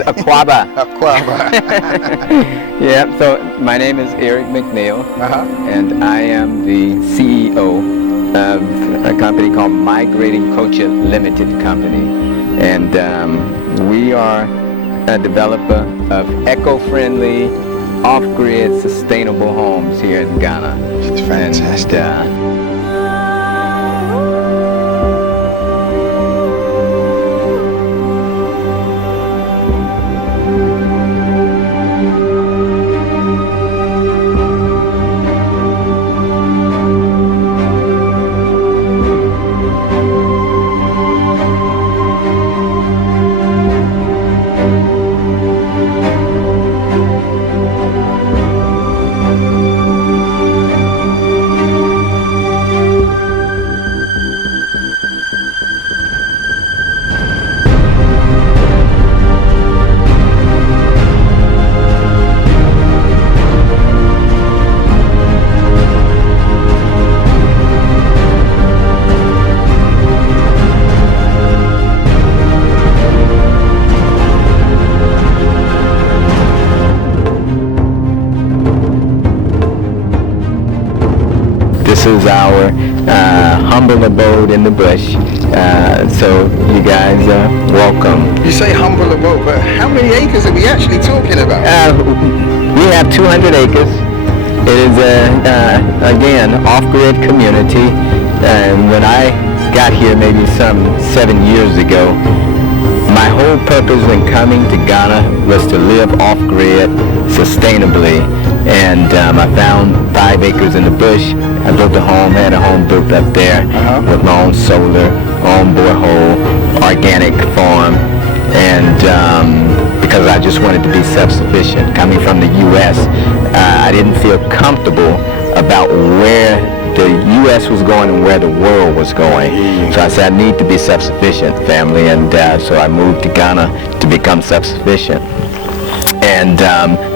Aquaba. Aquaba. Yeah, so my name is Eric McNeal, and I am the CEO of a company called Migrating Culture Limited Company. And we are a developer of eco-friendly, off-grid, sustainable homes here in Ghana. It's fantastic. And, this is our humble abode in the bush, so you guys are welcome. You say humble abode, but how many acres are we actually talking about? We have 200 acres. It is again, off-grid community, and when I got here maybe some 7 years ago, my whole purpose in coming to Ghana was to live off-grid sustainably, and I found 5 acres in the bush. I built a home, had a home built up there with my own solar, own borehole, organic farm, and because I just wanted to be self-sufficient. Coming from the U.S., I didn't feel comfortable about where the U.S. was going and where the world was going. So I said I need to be self-sufficient, family, and so I moved to Ghana to become self-sufficient. And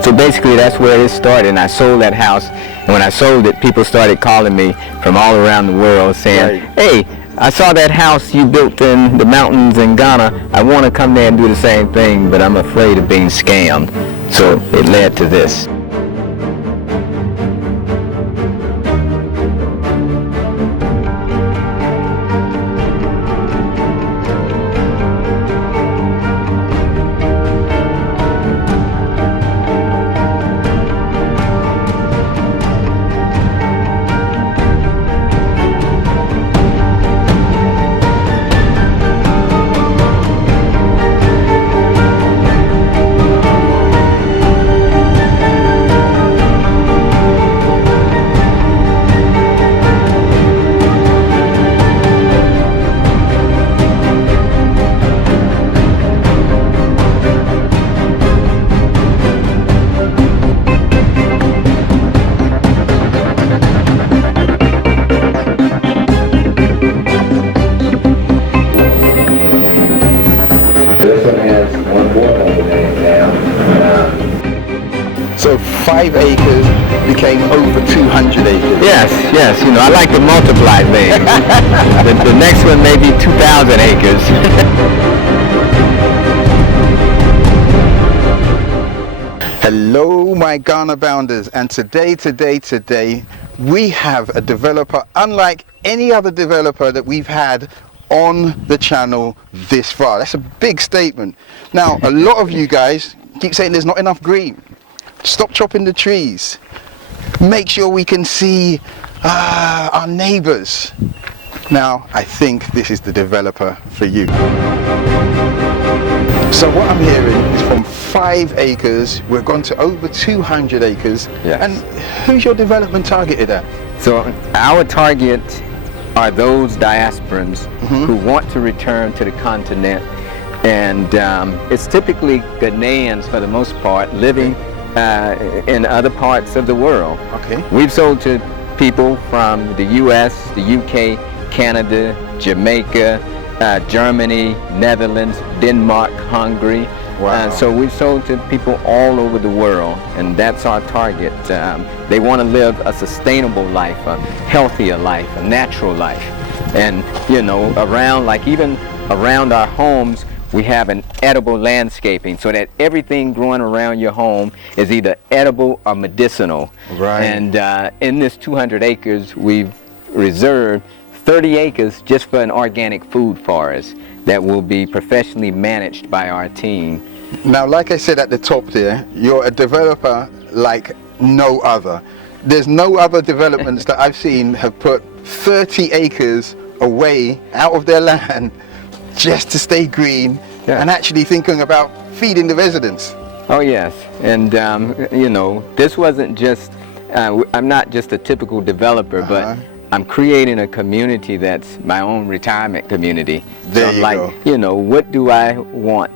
so basically that's where it started, and I sold that house. And when I sold it, people started calling me from all around the world saying, hey, I saw that house you built in the mountains in Ghana. I want to come there and do the same thing, but I'm afraid of being scammed. So it led to this. So 5 acres became over 200 acres. Yes, you know, I like to multiply things. the next one may be 2,000 acres. Hello, my Ghana bounders, and today, we have a developer unlike any other developer that we've had on the channel this far. That's a big statement. Now, a lot of you guys keep saying there's not enough green. Stop chopping the trees. Make sure we can see our neighbors. Now, I think this is the developer for you. So what I'm hearing is from 5 acres, we've gone to over 200 acres. Yes. And who's your development targeted at? So our target are those diasporans who want to return to the continent, and it's typically Ghanaians for the most part living in other parts of the world. Okay. We've sold to people from the US, the UK, Canada, Jamaica, Germany, Netherlands, Denmark, Hungary. Wow. So we've sold to people all over the world, and that's our target. They want to live a sustainable life, a healthier life, a natural life. And you know, around, like even around our homes, we have an edible landscaping, so that everything growing around your home is either edible or medicinal. Right. And in this 200 acres, we've reserved 30 acres just for an organic food forest that will be professionally managed by our team. Now, like I said at the top there, you're a developer like no other. There's no other developments that I've seen have put 30 acres away out of their land just to stay green, yeah, and actually thinking about feeding the residents. Oh yes, and you know, this wasn't just, I'm not just a typical developer, but I'm creating a community that's my own retirement community. There so you like, go. You know, what do I want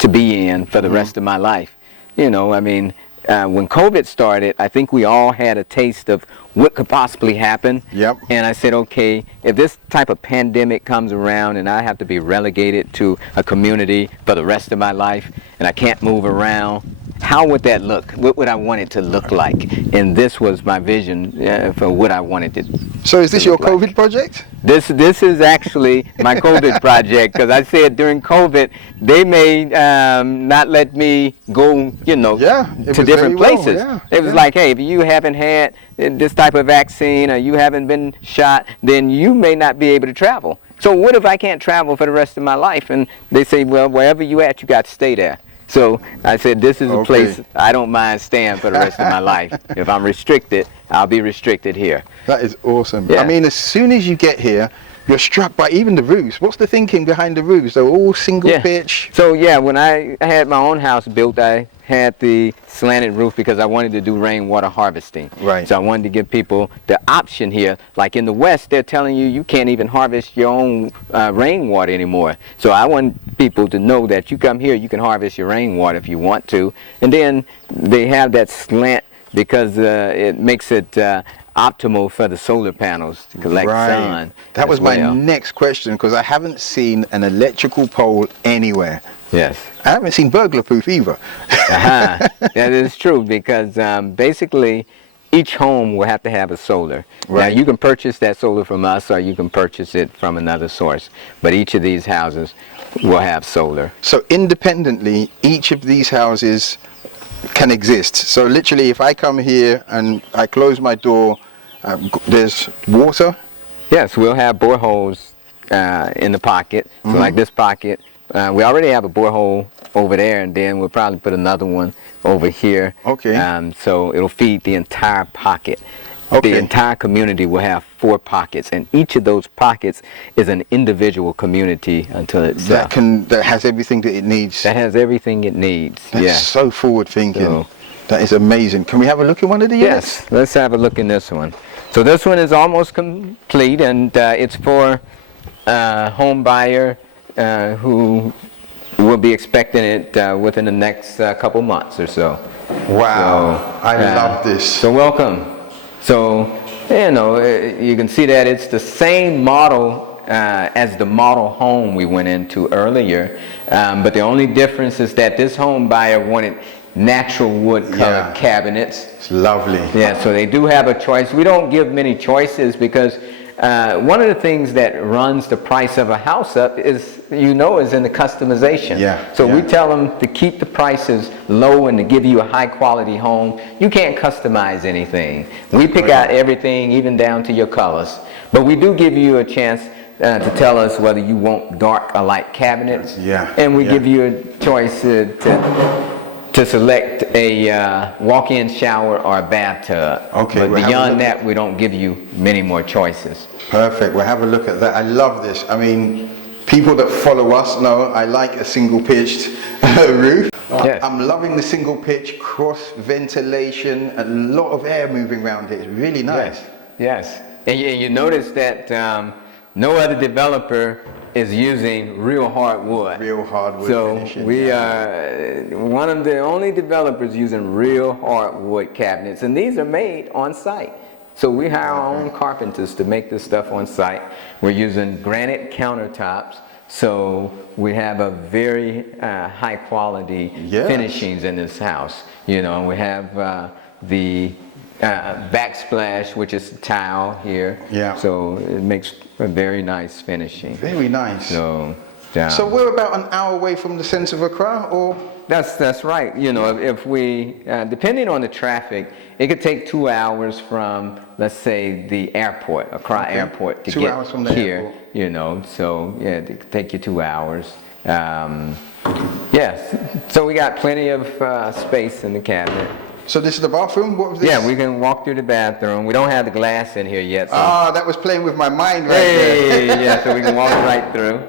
to be in for the rest of my life? You know, I mean, when COVID started, I think we all had a taste of what could possibly happen. Yep. And I said, okay, if this type of pandemic comes around and I have to be relegated to a community for the rest of my life and I can't move around, how would that look? What would I want it to look like? And this was my vision for what I wanted it. So is this your COVID project? This is actually my COVID project, because I said during COVID they may not let me go, you know, to different places. It was like, hey, if you haven't had this type of vaccine or you haven't been shot, then you may not be able to travel. So what if I can't travel for the rest of my life? And they say, well, wherever you at, you got to stay there. So I said, this is a place I don't mind staying for the rest of my life. If I'm restricted, I'll be restricted here. That is awesome. Yeah. I mean, as soon as you get here, you're struck by even the roofs. What's the thinking behind the roofs? They're all single pitch. So yeah, when I had my own house built, I had the slanted roof because I wanted to do rainwater harvesting. Right. So I wanted to give people the option here. Like in the West, they're telling you you can't even harvest your own rainwater anymore. So I want people to know that you come here, you can harvest your rainwater if you want to. And then they have that slant because it makes it optimal for the solar panels to collect sun. That was my next question, because I haven't seen an electrical pole anywhere. Yes. I haven't seen burglar proof either. That is true, because basically each home will have to have a solar. Right. Now you can purchase that solar from us or you can purchase it from another source, but each of these houses will have solar. So independently, each of these houses can exist. So literally, if I come here and I close my door, there's water? Yes, we'll have boreholes in the pocket. So like this pocket, we already have a borehole over there, and then we'll probably put another one over here. Okay. So it'll feed the entire pocket. Okay. The entire community will have 4 pockets, and each of those pockets is an individual community until itself. That has everything that it needs. That has everything it needs. That's so forward thinking. So, that is amazing. Can we have a look at one of the units? Yes, let's have a look in this one. So this one is almost complete, and it's for a home buyer who will be expecting it within the next couple months or so. Wow, I love this. So welcome. So, you know, you can see that it's the same model as the model home we went into earlier, but the only difference is that this home buyer wanted natural wood colored cabinets. It's lovely. Yeah, so they do have a choice. We don't give many choices because one of the things that runs the price of a house up is, you know, is in the customization. So we tell them to keep the prices low and to give you a high quality home. You can't customize anything. We pick out everything, even down to your colors. But we do give you a chance to tell us whether you want dark or light cabinets. And we give you a choice to select a walk-in shower or a bathtub. But beyond that, we don't give you many more choices. Perfect. We'll have a look at that. I love this. I mean, people that follow us know I like a single pitched roof. I'm loving the single pitch, cross ventilation, a lot of air moving around it. It's really nice. Yes. And you notice that no other developer is using real hardwood. Real hardwood finishing. So we are one of the only developers using real hardwood cabinets, and these are made on site. So we hire our own carpenters to make this stuff on site. We're using granite countertops, so we have a very high quality finishings in this house. You know, we have the backsplash, which is tile here. So it makes a very nice finishing. Very nice. So So we're about an hour away from the center of Accra, or? That's right. You know, if we, depending on the traffic, it could take 2 hours from, let's say, the airport, Accra Airport, to 2 get hours from the here. airport. You know, so yeah, it could take you 2 hours. Yes, so we got plenty of space in the cabinet. So this is the bathroom? What was this? Yeah, we can walk through the bathroom. We don't have the glass in here yet. So. That was playing with my mind right there. Yeah, so we can walk right through.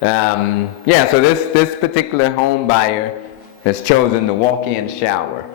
Yeah, so this particular home buyer has chosen the walk-in shower.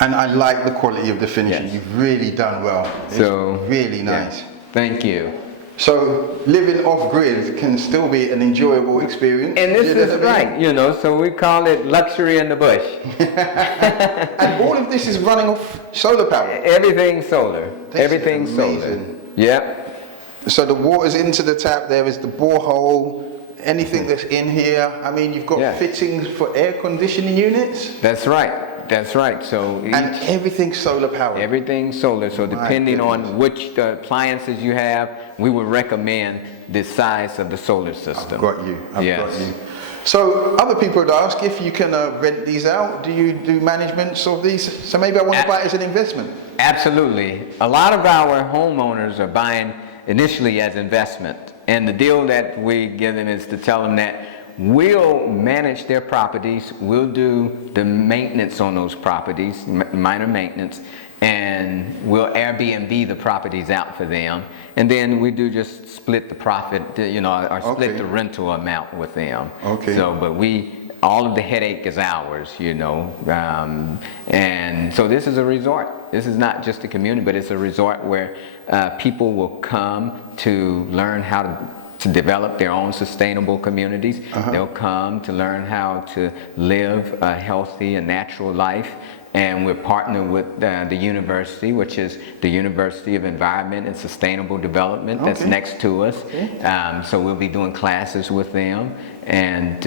And I like the quality of the finishing. Yes. You've really done well. It's really nice. Yeah, thank you. So living off-grid can still be an enjoyable experience. And this is right, you know, so we call it luxury in the bush. And all of this is running off solar power? Everything's solar. Everything's solar. Amazing. Yep. So the water's into the tap, there is the borehole, anything that's in here. I mean, you've got fittings for air conditioning units? That's right. That's right. So and everything's solar powered. Everything's solar. So depending on which appliances you have, we would recommend the size of the solar system. I've got you. I've got you. So other people would ask if you can rent these out. Do you do managements of these? So maybe I want to buy it as an investment. Absolutely. A lot of our homeowners are buying initially as investment. And the deal that we give them is to tell them that we'll manage their properties, we'll do the maintenance on those properties, minor maintenance, and we'll Airbnb the properties out for them. And then we do just split the profit, you know, or split the rental amount with them. Okay. So, but all of the headache is ours, you know. And so this is a resort. This is not just a community, but it's a resort where people will come to learn how to develop their own sustainable communities. They'll come to learn how to live a healthy and natural life. And we're partnered with the university, which is the University of Environment and Sustainable Development that's next to us. So we'll be doing classes with them. And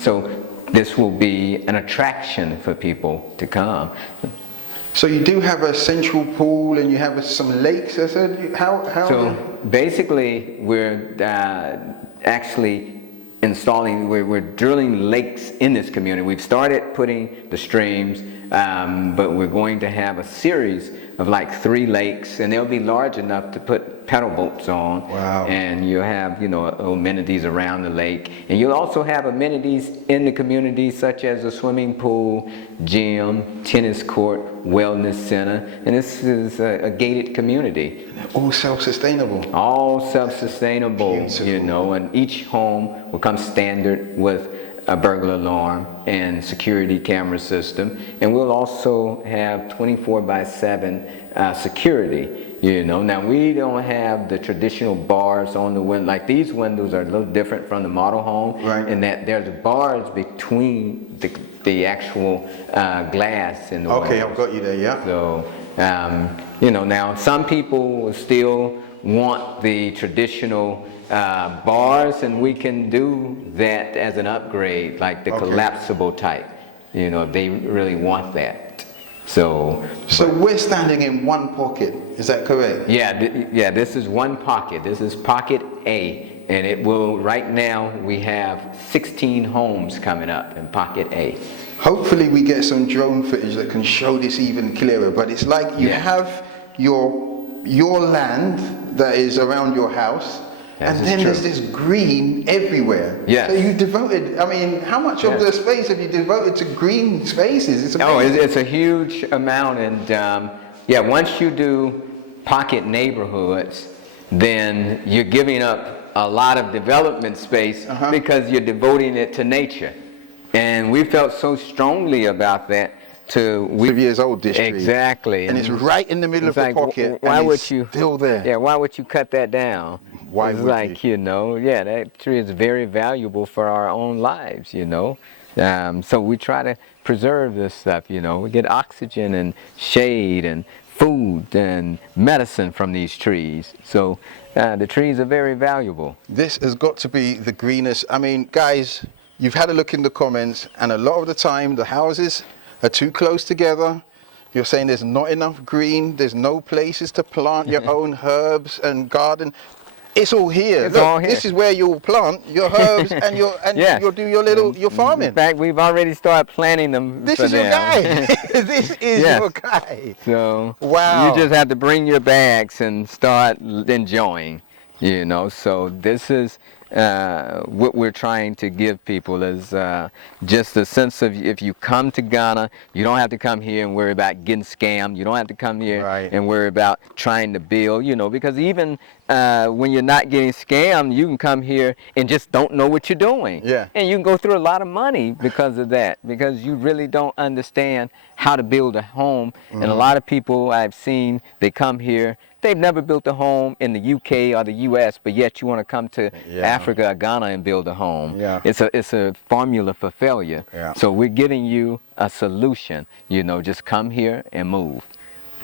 so this will be an attraction for people to come. So you do have a central pool and you have some lakes. I said, So basically, we're actually installing, we're drilling lakes in this community. We've started putting the streams, but we're going to have a series of like 3 lakes, and they'll be large enough to put pedal boats on. Wow. And you'll have, you know, amenities around the lake. And you'll also have amenities in the community such as a swimming pool, gym, tennis court, wellness center. And this is a gated community. All self-sustainable. All self-sustainable, you know, and each home will come standard with a burglar alarm and security camera system. And we'll also have 24/7 security. You know, now we don't have the traditional bars on the window. Like these windows are a little different from the model home, in that there's bars between the actual glass in the windows. Okay, I've got you there, yeah. So, you know, now some people still want the traditional bars, and we can do that as an upgrade, like the collapsible type. You know, if they really want that. So we're standing in one pocket, is that correct? Yeah, this is one pocket. This is pocket A, and it will, right now we have 16 homes coming up in pocket A. Hopefully we get some drone footage that can show this even clearer, but it's like you have your land that is around your house, and then there's this green everywhere. Yes. So you devoted, I mean, how much of the space have you devoted to green spaces? It's amazing. Oh, it's a huge amount. And once you do pocket neighborhoods, then you're giving up a lot of development space because you're devoting it to nature. And we felt so strongly about that. Years old district. Exactly. And it's right in the middle of the pocket. Why would you still there? Yeah, why would you cut that down? Why it's would like, you know, that tree is very valuable for our own lives, you know. So we try to preserve this stuff, you know. We get oxygen and shade and food and medicine from these trees. So the trees are very valuable. This has got to be the greenest. I mean, guys, you've had a look in the comments, and a lot of the time the houses are too close together. You're saying there's not enough green, there's no places to plant your own herbs and garden. It's all here. It's Look, all here. this is where you'll plant your herbs and Yes. you'll do your farming. In fact, we've already started planting them This for is your them. guy. This is Yes. your guy. So Wow. you just have to bring your bags and start enjoying, you know. So this is what we're trying to give people is just a sense of, if you come to Ghana, you don't have to come here and worry about getting scammed. You don't have to come here Right. and worry about trying to build, you know, because even when you're not getting scammed, you can come here and just don't know what you're doing. Yeah. And you can go through a lot of money because of that, because you really don't understand how to build a home. And a lot of people I've seen, they come here, they've never built a home in the UK or the US, but yet you want to come to Africa or Ghana and build a home. Yeah. It's a formula for failure. Yeah. So we're giving you a solution, you know, just come here and move.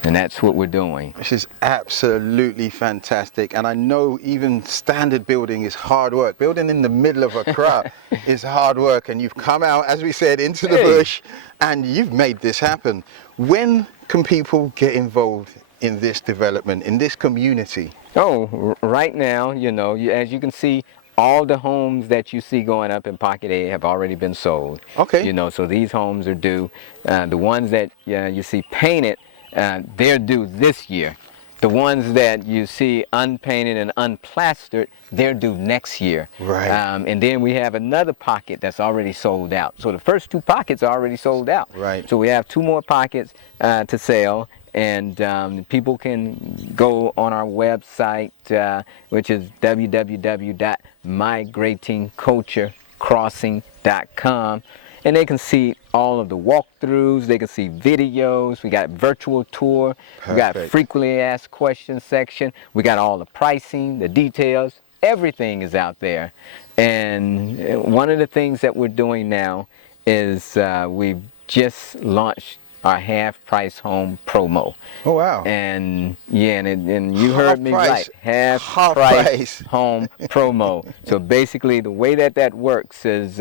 And that's what we're doing. This is absolutely fantastic. And I know even standard building is hard work. Building in the middle of a crop is hard work. And you've come out, as we said, into the bush and you've made this happen. When can people get involved in this development, in this community? Oh, right now, you know, as you can see, all the homes that you see going up in Pocket A have already been sold. Okay. You know, so these homes are due. The ones that you see painted, they're due this year. The ones that you see unpainted and unplastered, they're due next year. Right. And then we have another pocket that's already sold out. So the first two pockets are already sold out. Right. So we have two more pockets to sell. And people can go on our website, which is www.migratingculturecrossing.com, and they can see all of the walkthroughs, they can see videos, we got virtual tour, we got frequently asked questions section, we got all the pricing, the details, everything is out there. And one of the things that we're doing now is we've just launched our half-price home promo. Oh, wow. And yeah, and you heard me right, half-price home promo. So basically the way that works is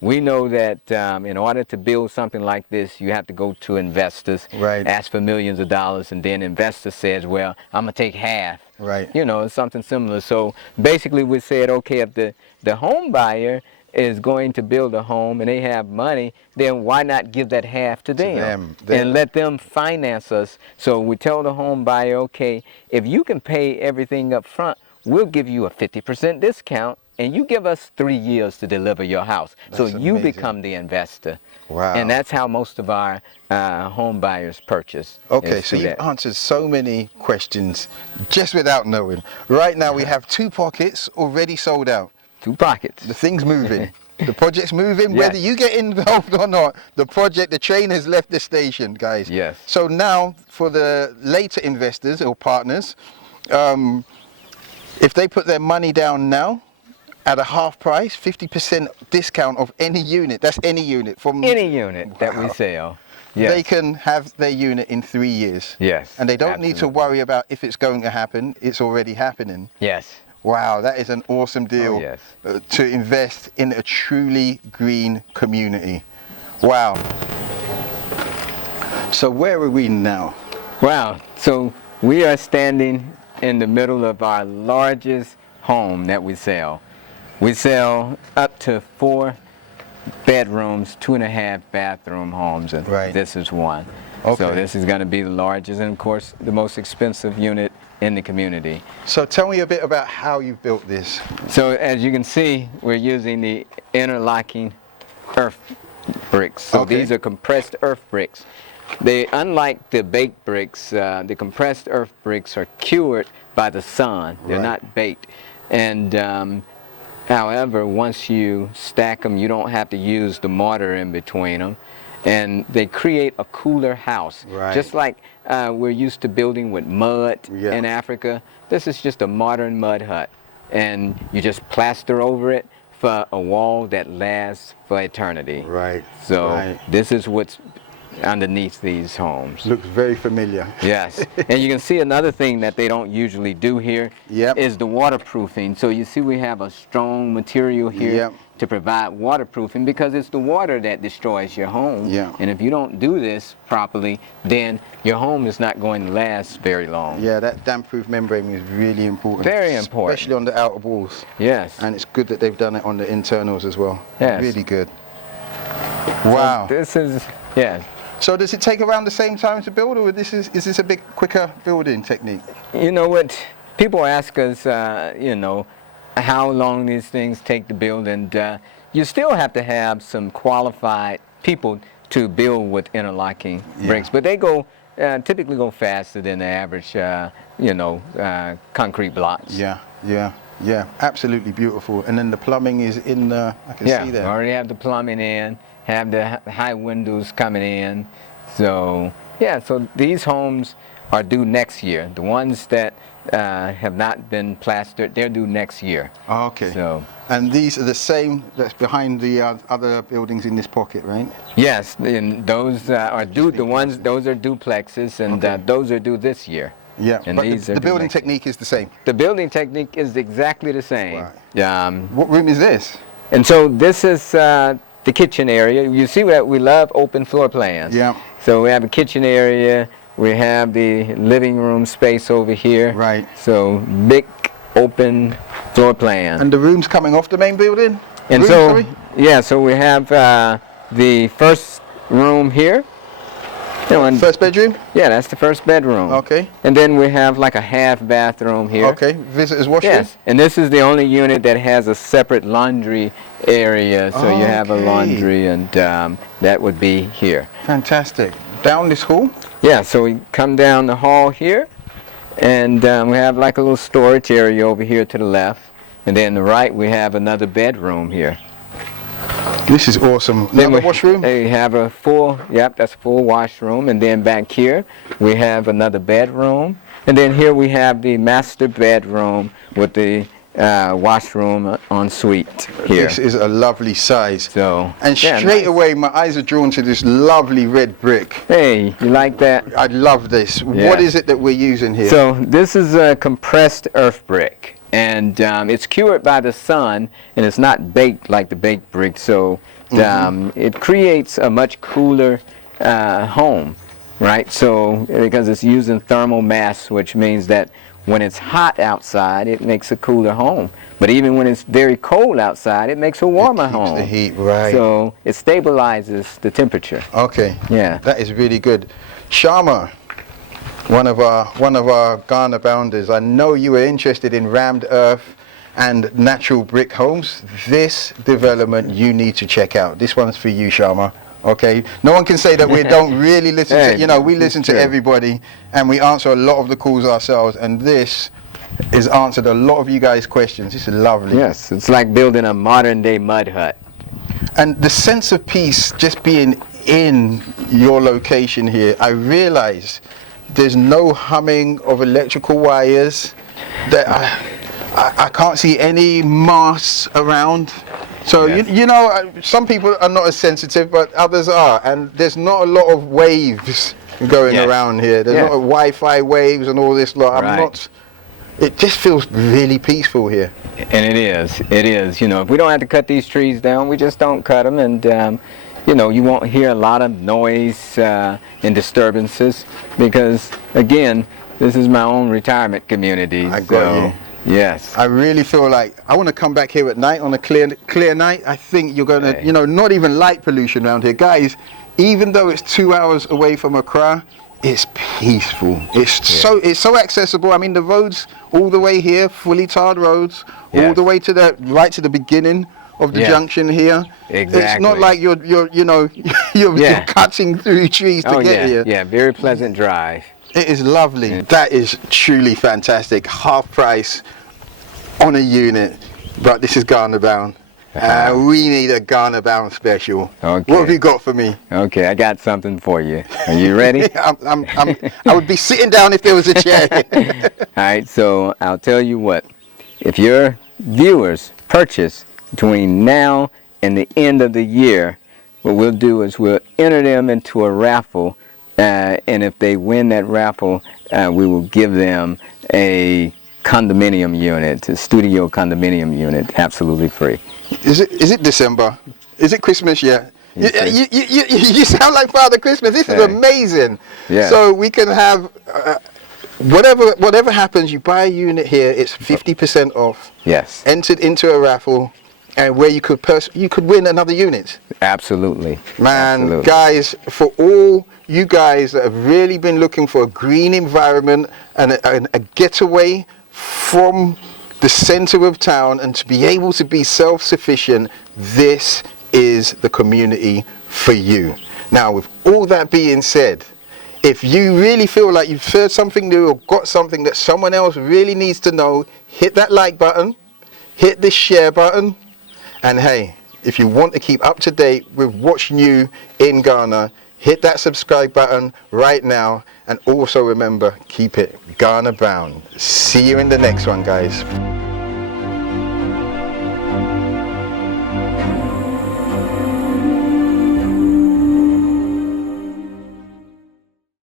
we know that in order to build something like this, you have to go to investors, ask for millions of dollars, and then investor says, well, I'm gonna take half. Right. You know, it's something similar. So basically we said, okay, if the home buyer is going to build a home and they have money, then why not give that half to them and let them finance us? So we tell the home buyer, okay, if you can pay everything up front, we'll give you a 50% discount and you give us 3 years to deliver your house. So you become the investor. Wow. And that's how most of our home buyers purchase. Okay, so you've answered so many questions just without knowing. Right now we have 2 pockets already sold out. 2 pockets. The thing's moving. The project's moving. Whether you get involved or not, the train has left the station, guys. Yes. So now, for the later investors or partners, if they put their money down now, at a half price, 50% discount of any unit. That's any unit from any unit that we sell. Yes. They can have their unit in 3 years. Yes. And they don't need to worry about if it's going to happen. It's already happening. Yes. Wow, that is an awesome deal to invest in a truly green community. Wow. So where are we now? Wow, so we are standing in the middle of our largest home that we sell. We sell up to 4 bedrooms, 2.5 bathroom homes, and this is one. Okay. So this is going to be the largest and of course the most expensive unit in the community. So tell me a bit about how you built this. So as you can see, we're using the interlocking earth bricks. So these are compressed earth bricks. They, unlike the baked bricks, the compressed earth bricks are cured by the sun. They're not baked. And however, once you stack them, you don't have to use the mortar in between them. And they create a cooler house. Just like we're used to building with mud in Africa, this is just a modern mud hut. And you just plaster over it for a wall that lasts for eternity. So this is what's underneath these homes. Looks very familiar. Yes. And you can see another thing that they don't usually do here is the waterproofing. So you see we have a strong material here to provide waterproofing, because it's the water that destroys your home. And if you don't do this properly, then your home is not going to last very long. Yeah, that damp-proof membrane is really important. Very important. Especially on the outer walls. Yes. And it's good that they've done it on the internals as well. Yes. Really good. Wow. So this is, yes. So does it take around the same time to build, or is this a bit quicker building technique? You know what, people ask us, you know, how long these things take to build, and you still have to have some qualified people to build with interlocking bricks, but they go typically go faster than the average, you know, concrete blocks. Yeah, absolutely beautiful. And then the plumbing is in the, I can see that. Yeah, already have the plumbing in, have the high windows coming in. So, yeah, so these homes are due next year. The ones that have not been plastered, they're due next year. Okay. So, and these are the same that's behind the other buildings in this pocket, right? Yes, and those are due, those are duplexes, and those are due this year. Yeah, and but these the building technique is the same. The building technique is exactly the same. Right. What room is this? And so this is the kitchen area. You see that we love open floor plans. Yeah. So we have a kitchen area. We have the living room space over here. Right. So big open floor plan. And the rooms coming off the main building? And so, yeah, so we have the first room here. You know, first bedroom? Yeah, that's the first bedroom. Okay. And then we have like a half bathroom here. Okay, visitor's washroom? Yes, and this is the only unit that has a separate laundry area. So you have a laundry, and that would be here. Fantastic. Down this hall? Yeah, so we come down the hall here, and we have like a little storage area over here to the left. And then on the right, we have another bedroom here. This is awesome. Another washroom? They have a full, that's a full washroom. And then back here, we have another bedroom. And then here we have the master bedroom with the washroom ensuite here. This is a lovely size. So, and straight away, my eyes are drawn to this lovely red brick. Hey, you like that? I love this. Yeah. What is it that we're using here? So this is a compressed earth brick. And it's cured by the sun, and it's not baked like the baked brick, so it creates a much cooler home, right? So because it's using thermal mass, which means that when it's hot outside, it makes a cooler home. But even when it's very cold outside, it makes a warmer home. The heat, right? So it stabilizes the temperature. Okay. Yeah. That is really good. Sharma, one of our Ghana bounders, I know you were interested in rammed earth and natural brick homes. This development you need to check out. This one's for you, Sharma. Okay, no one can say that we don't really listen to, you know, we listen to everybody, and we answer a lot of the calls ourselves, and this has answered a lot of you guys' questions. This is lovely. Yes, it's like building a modern day mud hut. And the sense of peace just being in your location here, I realize there's no humming of electrical wires. That I can't see any masts around. So you know, some people are not as sensitive, but others are, and there's not a lot of waves going around here. There's not Wi-Fi waves and all this lot. I'm not. It just feels really peaceful here. And it is. It is. You know, if we don't have to cut these trees down, we just don't cut them, and you know, you won't hear a lot of noise and disturbances, because again, this is my own retirement community. I got you. Yes. I really feel like I want to come back here at night on a clear night. I think you're going to, you know, not even light pollution around here. Guys, even though it's 2 hours away from Accra, it's peaceful. It's so accessible. I mean, the roads all the way here, fully tarred roads, all the way to the beginning of the junction here. Exactly. It's not like you're cutting through trees to get here. Yeah, very pleasant drive. It is lovely. Yeah. That is truly fantastic. Half price on a unit, but this is Ghana bound. We need a Ghana bound special. Okay. What have you got for me? Okay, I got something for you. Are you ready? I would be sitting down if there was a chair. All right, so I'll tell you what. If your viewers purchase between now and the end of the year what we'll do is we'll enter them into a raffle, and if they win that raffle, we will give them a condominium unit, a studio condominium unit, absolutely free. Is it December? Is it Christmas yet? You sound like Father Christmas. This is amazing. Yeah. So we can have whatever happens. You buy a unit here, it's 50% off. Yes. Entered into a raffle, and where you could win another unit. Absolutely. Man, Absolutely. guys, for all you guys that have really been looking for a green environment and a getaway from the center of town and to be able to be self-sufficient, this is the community for you. Now, with all that being said, if you really feel like you've heard something new or got something that someone else really needs to know, hit that like button, hit the share button, and hey, if you want to keep up to date with what's new in Ghana, hit that subscribe button right now, and also remember, keep it Ghana bound. See you in the next one, guys.